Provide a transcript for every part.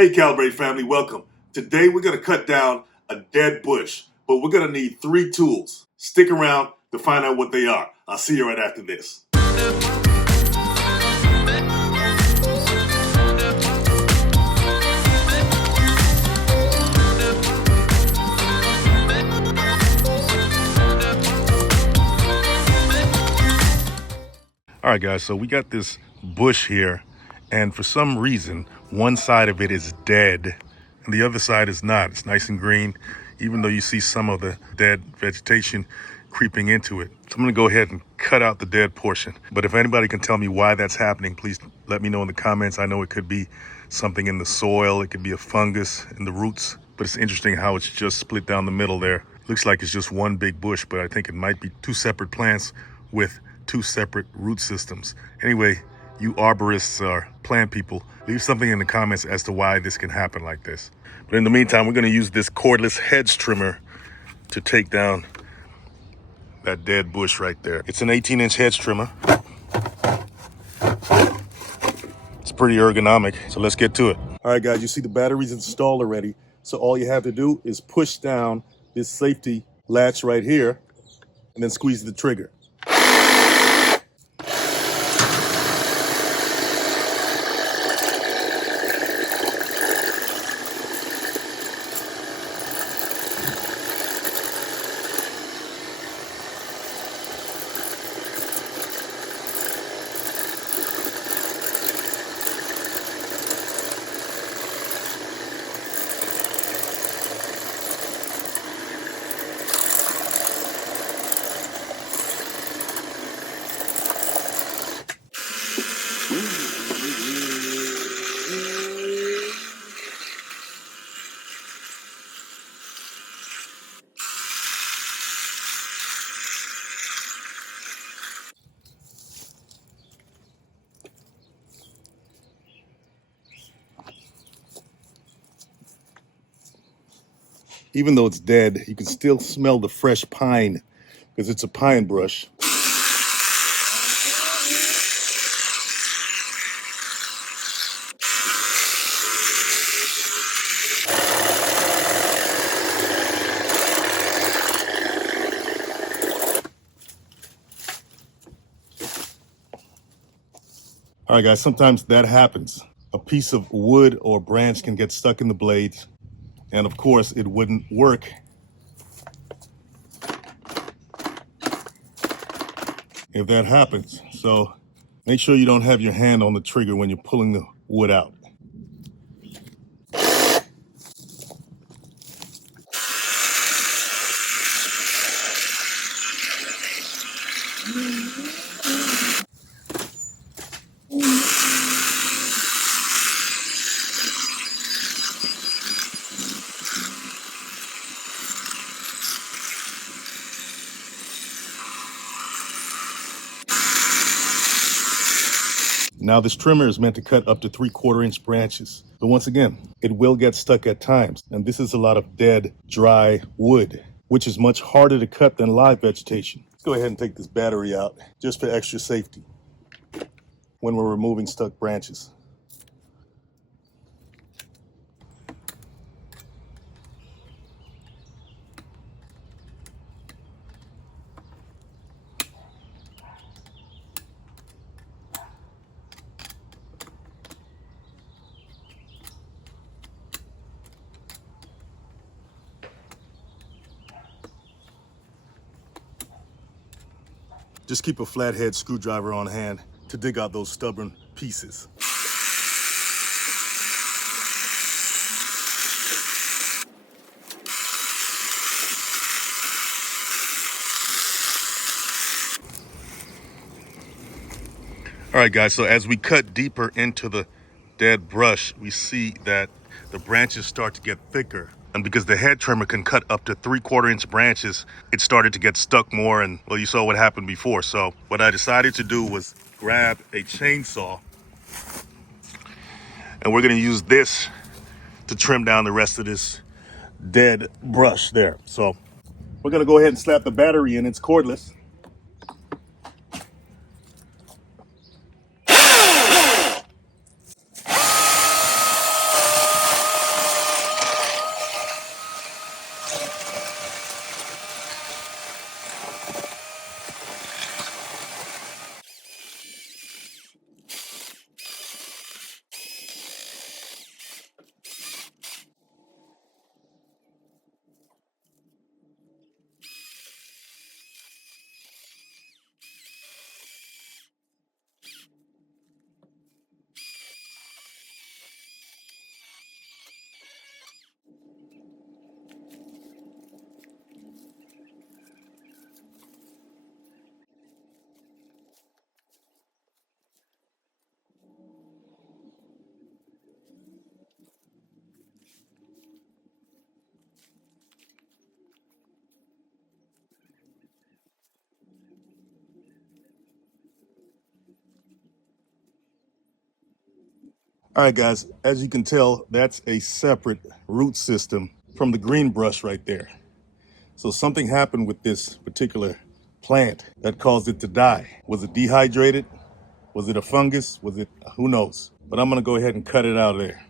Hey Calibrate family, welcome. Today we're going to cut down a dead bush, but we're going to need 3 tools. Stick around to find out what they are. I'll see you right after this. All right guys, so we got this bush here, and for some reason one side of it is dead and the other side is not. It's nice and green, even though you see some of the dead vegetation creeping into it. So I'm gonna go ahead and cut out the dead portion. But if anybody can tell me why that's happening, please let me know in the comments. I know it could be something in the soil, it could be a fungus in the roots, but it's interesting how it's just split down the middle there. Looks like it's just one big bush, but I think it might be 2 separate plants with 2 separate root systems. Anyway, you arborists or plant people, leave something in the comments as to why this can happen like this. But in the meantime, we're gonna use this cordless hedge trimmer to take down that dead bush right there. It's an 18-inch hedge trimmer. It's pretty ergonomic, so let's get to it. All right, guys, you see the battery's installed already. So all you have to do is push down this safety latch right here and then squeeze the trigger. Even though it's dead, you can still smell the fresh pine because it's a pine brush. All right, guys, sometimes that happens. A piece of wood or branch can get stuck in the blades, and of course, it wouldn't work if that happens. So make sure you don't have your hand on the trigger when you're pulling the wood out. Now this trimmer is meant to cut up to 3/4 inch branches. But once again, it will get stuck at times. And this is a lot of dead, dry wood, which is much harder to cut than live vegetation. Let's go ahead and take this battery out just for extra safety when we're removing stuck branches. Just keep a flathead screwdriver on hand to dig out those stubborn pieces. All right, guys, so as we cut deeper into the dead brush, we see that the branches start to get thicker. And because the head trimmer can cut up to 3/4 inch branches, it started to get stuck more, and well, you saw what happened before. So what I decided to do was grab a chainsaw, and we're gonna use this to trim down the rest of this dead brush there. So we're gonna go ahead and slap the battery in. It's cordless. All right, guys, as you can tell, that's a separate root system from the green brush right there. So something happened with this particular plant that caused it to die. Was it dehydrated? Was it a fungus? Was it, who knows? But I'm gonna go ahead and cut it out of there.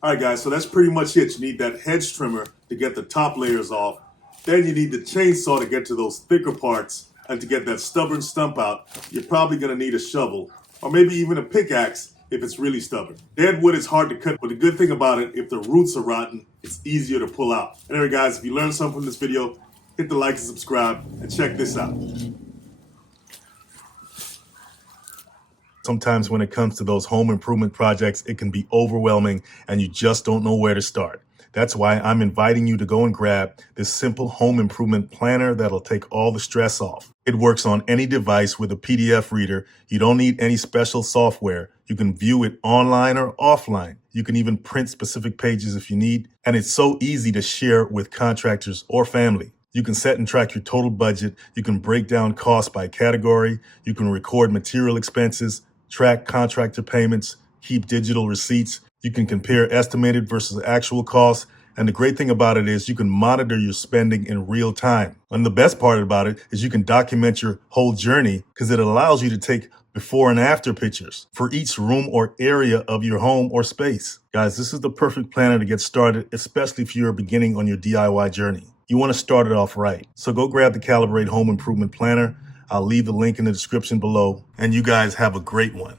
All right, guys, so that's pretty much it. You need that hedge trimmer to get the top layers off. Then you need the chainsaw to get to those thicker parts, and to get that stubborn stump out, you're probably gonna need a shovel, or maybe even a pickaxe if it's really stubborn. Dead wood is hard to cut, but the good thing about it, if the roots are rotten, it's easier to pull out. Anyway, guys, if you learned something from this video, hit the like and subscribe, and check this out. Sometimes when it comes to those home improvement projects, it can be overwhelming and you just don't know where to start. That's why I'm inviting you to go and grab this simple home improvement planner that'll take all the stress off. It works on any device with a PDF reader. You don't need any special software. You can view it online or offline. You can even print specific pages if you need. And it's so easy to share with contractors or family. You can set and track your total budget. You can break down costs by category. You can record material expenses, track contractor payments, keep digital receipts. You can compare estimated versus actual costs. And the great thing about it is you can monitor your spending in real time. And the best part about it is you can document your whole journey because it allows you to take before and after pictures for each room or area of your home or space. Guys, this is the perfect planner to get started, especially if you're beginning on your DIY journey. You want to start it off right. So go grab the Calibrate Home Improvement Planner. I'll leave the link in the description below. And you guys have a great one.